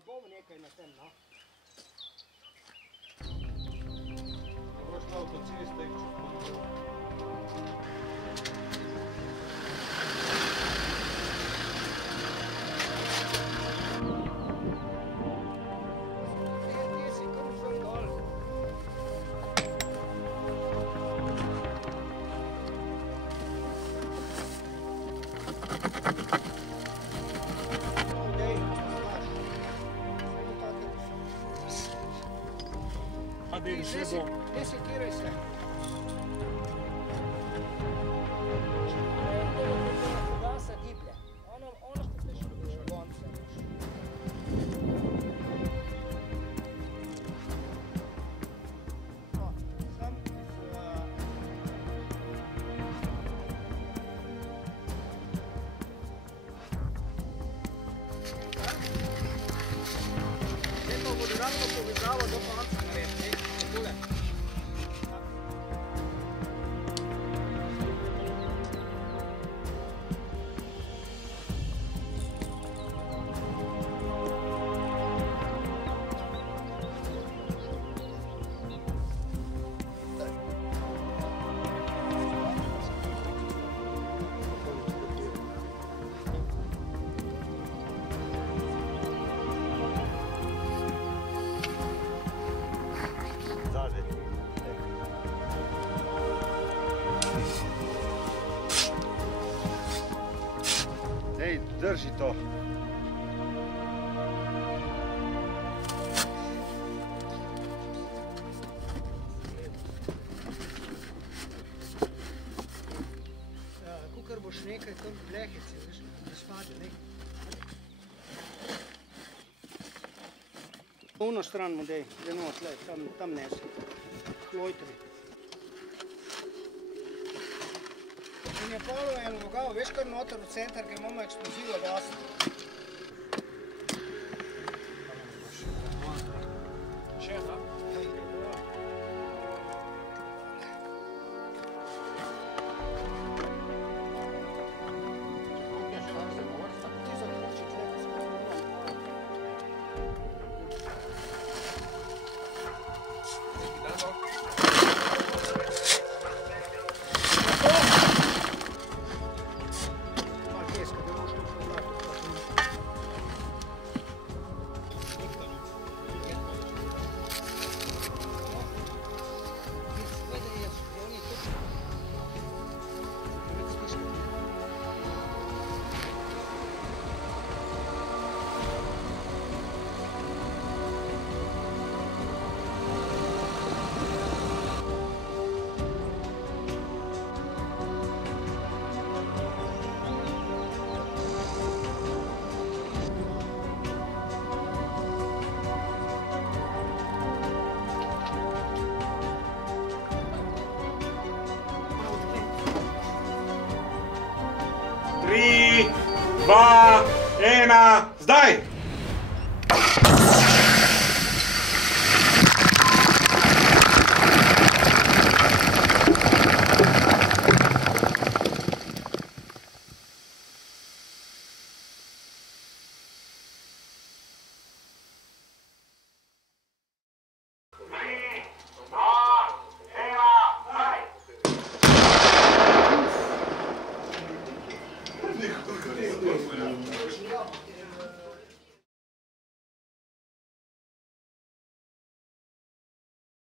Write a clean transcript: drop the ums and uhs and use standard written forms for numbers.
Da bomo nekaj na tem, no? Da boš na avtoceste, če Ne sekiraj se. Gasa giblje. Ono što te šlonce. Zdaj pa bodo ravno povezavo do konca narediti. Tule. Ej, drži to. Kukar boš nekaj tam plehice, veš, da spade, ne? Uno stran mu dej, eno tle, tam nesi. Hlojtri. In je polo en vogal, veš kar noter v center, ker imamo eksplozivo dosti. Še, da? Tri, dva, ena, zdaj! Nikoli ga nisem.